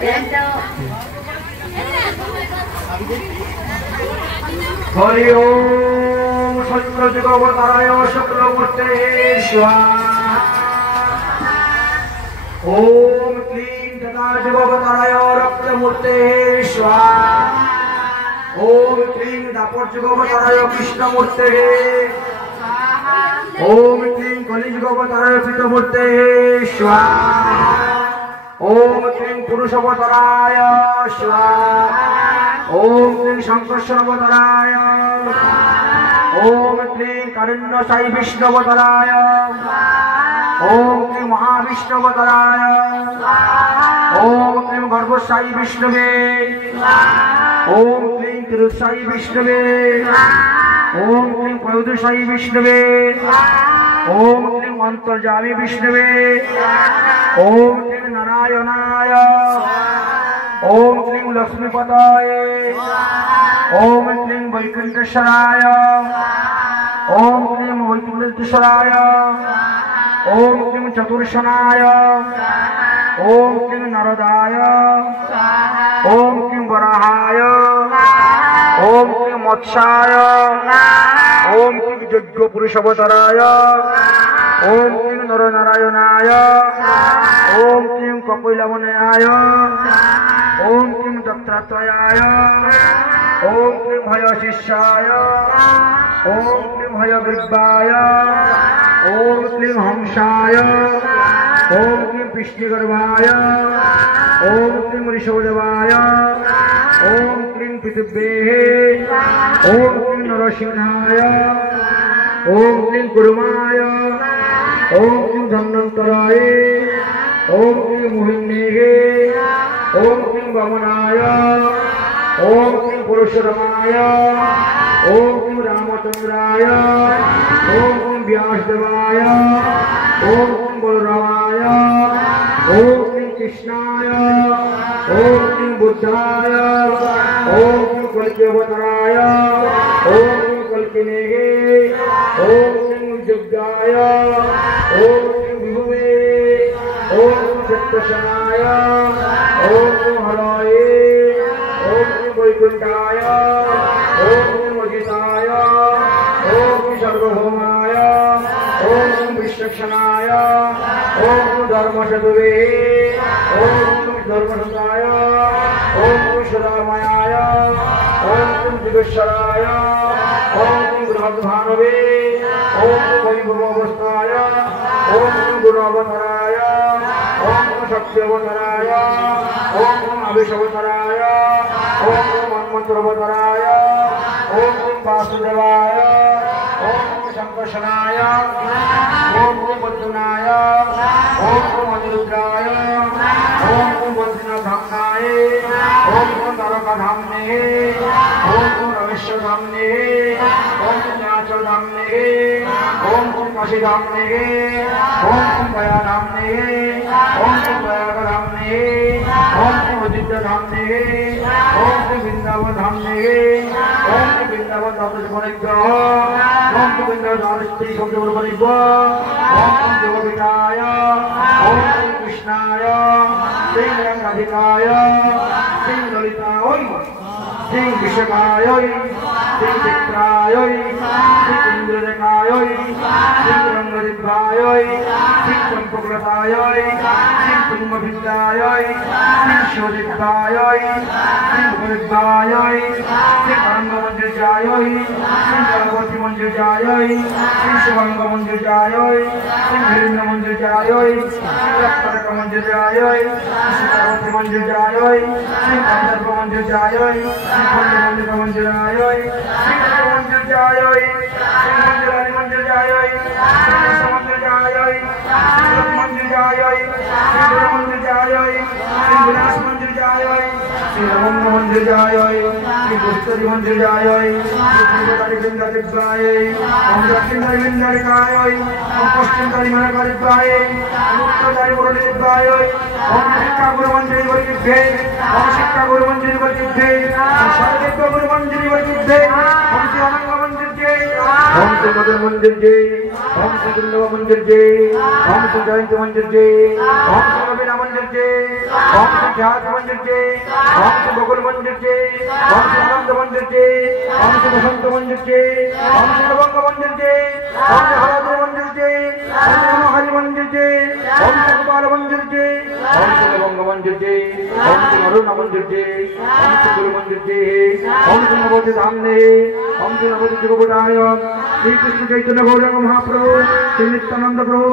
हरि ओम सत्यजुगवताराय शुक्लमूर्ते स्वाहा। ओम क्लीं जटाजुगवताराय रक्तमूर्ते स्वाहा। ओम क्लीं दापरजुगवताराय कृष्णमूर्ते स्वाहा। ओम क्लीं कलिजुगवताराय पीतमूर्ते स्वाहा। ओम क्लीं पुरुषवताराय स्वाहा। ओम क्लीं शंकरवताराय। ओम क्लीं कारुण्यसाई विष्णुवताराय। ओम क्लीं महाविष्णुवताराय। ओम क्लीं गर्भसाई विष्णुवे। ओम क्लीं तिरुसाई विष्णुवे। ओम क्लीं प्रौदुसाई विष्णुवे। ओम क्लीं अंतर्जामी विष्णुवे। ओम क्लीं नारायणाय। ओम क्लीं लक्ष्मीपताय। ओम क्लीं वैकुंठेश्वराय। ओम क्लीं वैकुंठेश्वराय। ओम क्लीं चतुर्शनाय। ओम क्लीं नारदाय। ओम क्लीं वराहाय। ओम क्लीं मत्स्याय। ओम क्लीं यज्ञ पुरुषवताराय। ओम क्लीं नरनारायणाय। ओम क्लीं कपिलमुनयाय। ओम क्लीं दत्तात्रेयाय। ओम क्लीं हयशिष्याय। ओम क्लीं हयग्रीवाय। ओम क्लीं हंसाय। ओम क्लीं विष्णुगर्भाय। ओम क्लीं ऋषभदेवाय। ओम क्लीं पृथिव्ये। ओम क्लीं नरसिंहाय। ओम क्लीं कुर्माय। ओम क्लीं धन्वन्तराय। ओम क्लीं मोहिन्ये। ओम क्लीं वामनाय। ओम क्लीं पुरुषोत्तमाय। ओम क्लीं रामचंद्राय। ओम क्लीं व्यासदेवाय। ओम क्लीं बलरामाय। ओम क्लीं कृष्णाय। ओम क्लीं बुद्धाय। ओम क्लीं कल्किअवताराय। ओम क्लीं कल्किनेगे। ओम क्लीं जुगाय। ओम क्लीं विभुवे। ओम क्लीं सत्यशनाय। ओम क्लीं हराय। ओम क्लीं वैकुंठाय। ओम क्लीं मजिताय। ओम क्लीं सर्वभौमाय। ओम क्लीं विश्वक्षणाय। ओम क्लीं धर्मशतुवे। ओम क्लीं धर्मसुताय। ओम क्लीं सुरामयाय। ओम क्लीं दिगेश्वराय। ओम क्लीं बृहद्भानवे। ओम क्लीं वैभवावस्थाय। ओम क्लीं गुणावताराय। ओम क्लीं शक्त्यवताराय। ओम क्लीं अभिषवताराय। ओम क्लीं मन्मन्त्रवताराय। ओम क्लीं वासुदेवाय। ओम क्लीं शंकर्षणाय। ओम क्लीं बद्रुनाय। ओम क्लीं अनिरुद्धाय। ओम क्लीं बद्रीनाथधाम्नाय। ओम क्लीं तारकाधाम्ने। ओम क्लीं रमेश्वरधाम्ने। ओम क्लीं नीलाचलधाम्ने। ओम क्लीं काशीधाम्ने। ओम क्लीं गयाधाम्ने। ओम क्लीं प्रयागधाम्ने। ओम क्लीं अयोध्याधाम्ने। ओम क्लीं वृंदावनधाम्ने। ओम क्लीं वृंदावन धामनिग्रह। ओम क्लीं वृंदावन स्त्री शब्दपरिग्रह। ओम क्लीं योगविदाय। ओम क्लीं कृष्णाय। श्री राधिकाय। श्री ललिताय। श्री विशाखाय। श्री चित्राय। श्री इंद्रलेखाय। श्री रंगदिव्याय। श्री चंपकलताय। श्री कुंभविद्याय। श्री शिवदिव्याय। श्री भूदिव्याय। श्री तरंगमंदिराय। श्री भगवती मंदिराय। श्री शिवांग मंदिराय। श्री हिरण्य मंदिराय। श्री रक्तरक मंदिराय। श्री पार्वती मंदिराय। श्री गंधर्व मंदिराय। श्री खंड मंदिराय। श्री मंदिराय। श्री मंदिरानी मंदिराय। श्री मंदिराय। श्री मंदिराय। श्री मंदिराय। श्री विलास मंदिराय। श्री रमण मंदिराय। श्री पुष्करी मंदिराय। श्री पूर्वकारी वृंदादिव्याय। ओम दक्षिणकारी वृंदारिकाय। ओम पश्चिमकारी मनकारिव्याय। ओम उत्तरकारी मुरलीदिव्याय। ओम शिक्षा गुरु मंदिर वर्गिभ्ये। ओम शिक्षा गुरु मंदिर वर्गिभ्ये। ओम सर्वेत्व गुरु मंदिर वर्गिभ्ये। ओम शिवानंद मंदिर जय। ओम श्री मदन मंदिर जय। ओम श्री दुर्लभ मंदिर जय ओम श्री जयंती मंदिर जय ओम श्री रवीना मंदिर जय ओम श्री ध्यान मंदिर जय ओम श्री गोकुल मंदिर जय ओम श्री आनंद मंदिर जय ओम श्री बसंत मंदिर जय ओम श्री लवंग मंदिर जय ओम श्री हरद्र मंदिर जय ओम श्री मनोहरी मंदिर जय ओम श्री गोपाल मंदिर जय ओम श्री लवंग मंदिर जय ओम श्री अरुण मंदिर जय ओम श्री गुरु मंदिर जय ओम श्री नवोदय धाम ने ओम श्री नवोदय जगोपदाय श्री कृष्ण चैतन्य गौरांग महाप्रभु श्री नित्यानंद प्रभु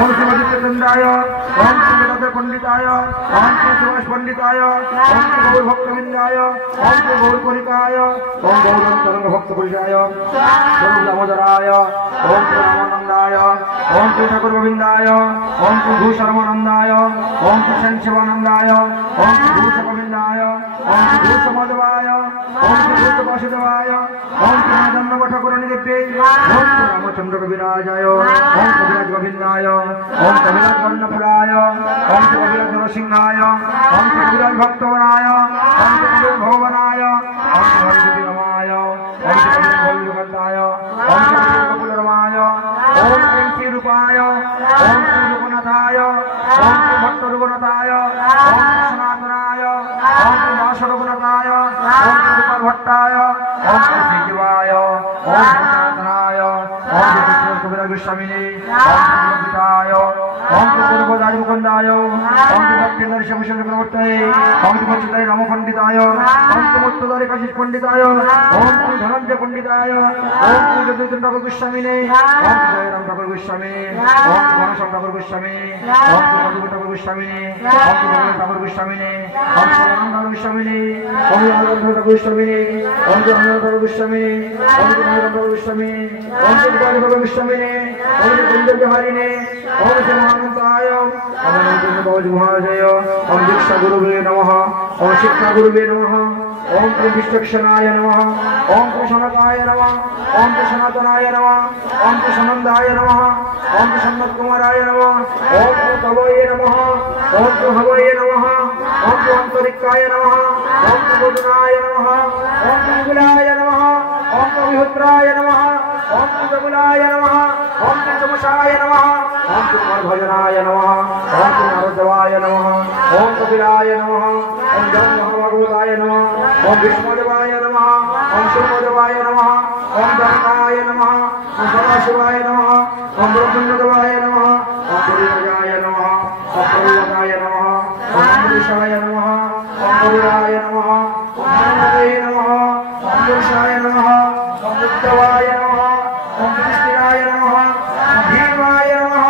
ओम श्री मधुसूदन चंद्राय ओम श्री वेदांत पंडिताय ओम श्री सुभाष पंडिताय ओम श्री गौर भक्तवृंदाय ओम श्री गौर परिकाय ओम गौरम तरंग भक्त पुरुषाय ओम दामोदराय ओम श्री रामानंदाय ओम श्री ठाकुर गोविंदाय ओम श्री भूषरमानंदाय ओम श्री शंशिवानंदाय ओम श्री भूष गोविंदाय ओम श्री भूष माधवाय ओम श्री भूष वासुदेवाय ओम श्री रामचंद्र ठाकुर निदेव्ये ओम श्री रामचंद्र कविराजाय ओम कविराज गोविंदाय ओम कविराज कर्णफलाय ओम श्री कविराज नरसिंहाय ओम श्री कविराज भक्तवराय ओम श्री कविराज भगवानाय ओम श्री हरिदेवी रमाय ओम श्री कविराज भोलुकंदाय ओम श्री कविराज कपिलरमाय ओम श्री रूपाय ओम श्री रूपनाथाय ओम श्री भक्त रूपनाथाय ओम श्री सनातनाय ओम श्री दास रघुनाथाय ओम श्री गोपाल भट्टाय ओम श्री शिवाय ओम श्री सनातनाय ओम श्री कृष्ण कविराज गोस्वामिने ओम श्री गोपिताय ओम श्री गुरुपदाय मुकुंदाय ओम श्री भक्ति दर्शभूषण प्रवर्तये ओम श्री पच्चुताय राम पंडिताय ओम श्री मुक्तधारी काशीष पंडिताय ओम श्री धनंजय पंडिताय ओम श्री जगदीश ठाकुर गोस्वामिने ओम श्री जयराम ठाकुर गोस्वामी ओम श्री गणेश ठाकुर गोस्वामी ओम श्री मधुसूदन ठाकुर गोस्वामिने ओम श्री भगवान ठाकुर गोस्वामिने ओम श्री राम ठाकुर गोस्वामिने ओम श्री आनंद ठाकुर गोस्वामिने ओम श्री आनंद ठाकुर गोस्वामी ओम श्री नारायण ठाकुर गोस्वामी ओम श्री गोपाल ठाकुर गोस्वामिने ओम श्री कुंज बिहारिने ओम श्री महामंताय ओम श्री भगवत महाजय ओम दीक्षा गुरुवे नमः ओम शिक्षा गुरुवे नमः ओम श्री विष्णुक्षणाय नमः ओम श्री सनकाय नमः ओम श्री सनातनाय नमः ओम श्री सनंदाय नमः ओम श्री सन्नत कुमाराय नमः ओम श्री कवये नमः ओम श्री हवये नमः ओम श्री अंतरिक्षाय नमः ओम श्री बुधनाय नमः ओम श्री गुलाय नमः ओम श्री विहुत्राय नमः ओम श्री जमुलाय नमः ओम श्री चमशाय नमः ओम श्री भजनाय नमः ओम श्री नारदवाय नमः ओम कपिलाय नमः ओम जम महाभगवताय नमः ओम विष्णुदेवाय नमः ओम शिवदेवाय नमः ओम धनकाय नमः ओम सदाशिवाय नमः ओम ब्रह्मदेवाय नमः ओम गुरुराजाय नमः ओम प्रभुदाय नमः ओम अमृषाय नमः ओम गुरुराय नमः ओम नमोदये नमः ओम पुरुषाय नमः ओम बुद्धवाय नमः ओम कृष्णाय नमः ओम भीमाय नमः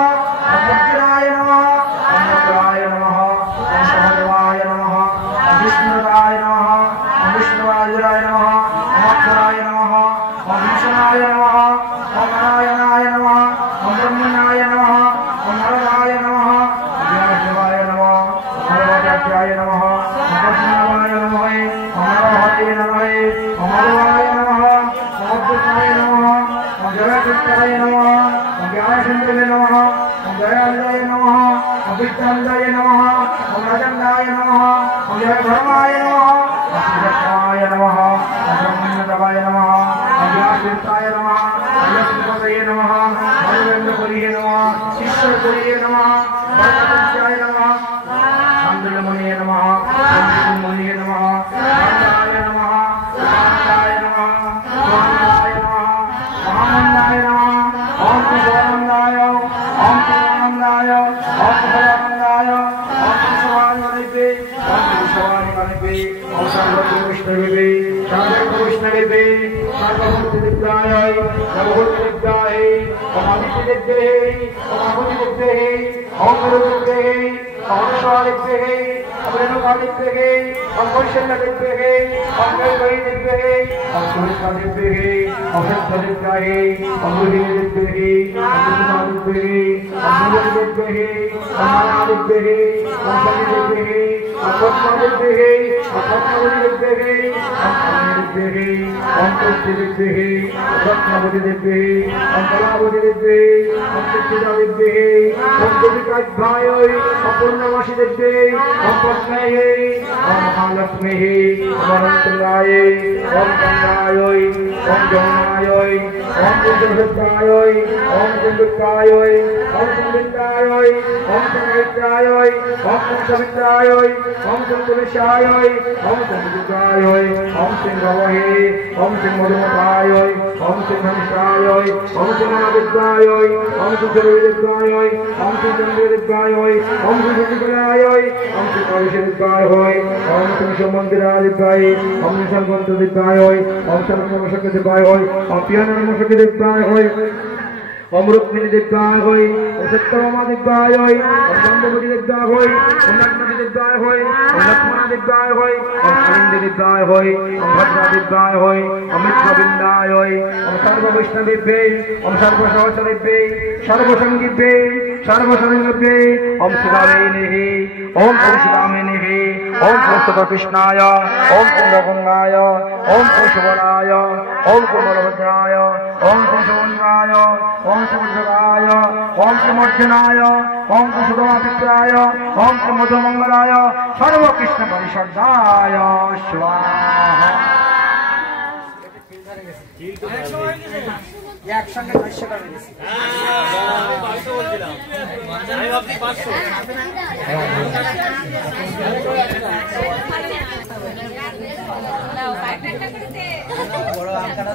ओम भक्तिराय नमः ओम नंदराय नमः ओम सहदेवाय नमः ओम विष्णुराय नमः ओम विष्णुराय नमः ओम अक्षराय नमः ओम भीषणाय नमः ओम नारायणाय नमः ओम ब्रह्मण्याय नमः ओम नरदाय नमः ओम व्यासदेवाय नमः ओम नरदाय नमः ओम कृष्णाय नमः ओम नरहरे नमः ओम हरवाय नमः ओम अद्भुताय नमः ओम जगदीशाय नमः ओम ज्ञानचंद्राय नमः ओम दयालयाय नमः ओम विद्यालयाय नमः ओम राजन्दाय नमः ओम जयधर्माय नमः ओम श्रीरत्नाय नमः ओम ब्रह्मण्यदेवाय नमः ओम व्यासदेवाय नमः ओम लक्ष्मीपतये नमः हरिवेन्द्रपुरीये नमः ईश्वरपुरीये नमः भरतपुत्राय नमः आंध्रमुनिये नमः ओम मुनिये नमः आनंदाय नमः आनंदाय नमः आनंदाय नमः महानंदाय नमः ओम शिवानंदाय ओम शिवानंदाय ओम शिवानंदाय ओम शिवानंदे ओम शिवानंदे ओम सर्वकृष्णवे सर्वकृष्णवे सर्वभूतदिव्याय सर्वभूतदिव्याय ओम आदित्यदिव्ये ओम अभूतिदिव्ये ओम गुरुदिव्ये ओम स्वादिव्ये ओम रेणुकादिव्ये ओम कौशल्यदिव्ये ओम कैवल्यदिव्ये ओम सूर्यदिव्ये ओम सत्यदिव्ये ओम बुद्धिदिव्ये ओम बुद्धिदिव्ये ओम बुद्धिदिव्ये ओम नारादिव्ये ओम सदिव्ये ओम पद्मदिव्ये ओम पद्मदिव्ये ओम देव्ये ओम तुलसी देव्ये रत्नावती देव्ये ओम कलावती देव्ये ओम चित्रा देव्ये ओम देविकाभ्यायै ओम पूर्णमासी देव्ये ओम पद्मये ओम महालक्ष्मी ओम अनंतरायै ओम गंगायै ओम जमुनायै ओम जगदम्बायै ओम जगदम्बायै ओम संविदायै ओम संविदायै ओम संविदायै ओम संविदायै ओम संविदायै ओम सिंहवहे ओम सिंहमधुमतायै ओम सिंहनिष्ठायै ओम सिंहनादित्यायै ओम सिंहदेवतायै ओम सिंहदेवतायै ओम सिंहनिष्ठायै ओम सिंहदेवतायै ओम सिंहमंदिरादित्यायै ओम सिंहगंधदेवतायै ओम सर्वमशक्तिदेवतायै ओम पियानमशक्तिदेवतायै ओम रुक्मिणी देवतायै ओम सत्यभामा देवतायै ओम चंद्रवती देवतायै ओम लक्ष्मी देवतायै ओम लक्ष्मण देवतायै ओम अरिंद देवतायै ओम भद्रा देवतायै ओम मित्रविंदायै ओम सर्ववैष्णवेभ्ये ओम सर्वसहस्रेभ्ये सर्वसंगीभ्ये सर्वसंगीभ्ये ओम सुदामेनिः ओम सुदामेनिः ओम कृष्णाय ओम कुंभगंगाय ओम कुशवराय ओम कुमलभद्राय ओम कुशवन्राय ओम सुभद्राय ओम सुमर्जनाय ओम कुशुदमापित्राय ओम कुमधुमंगलाय सर्वकृष्ण परिषदाय स्वाहा। একসঙ্গে 500 টাকা দিয়েছি আমি 500 বলছিলাম আমি ভাবছি 500 বড় আম কাটা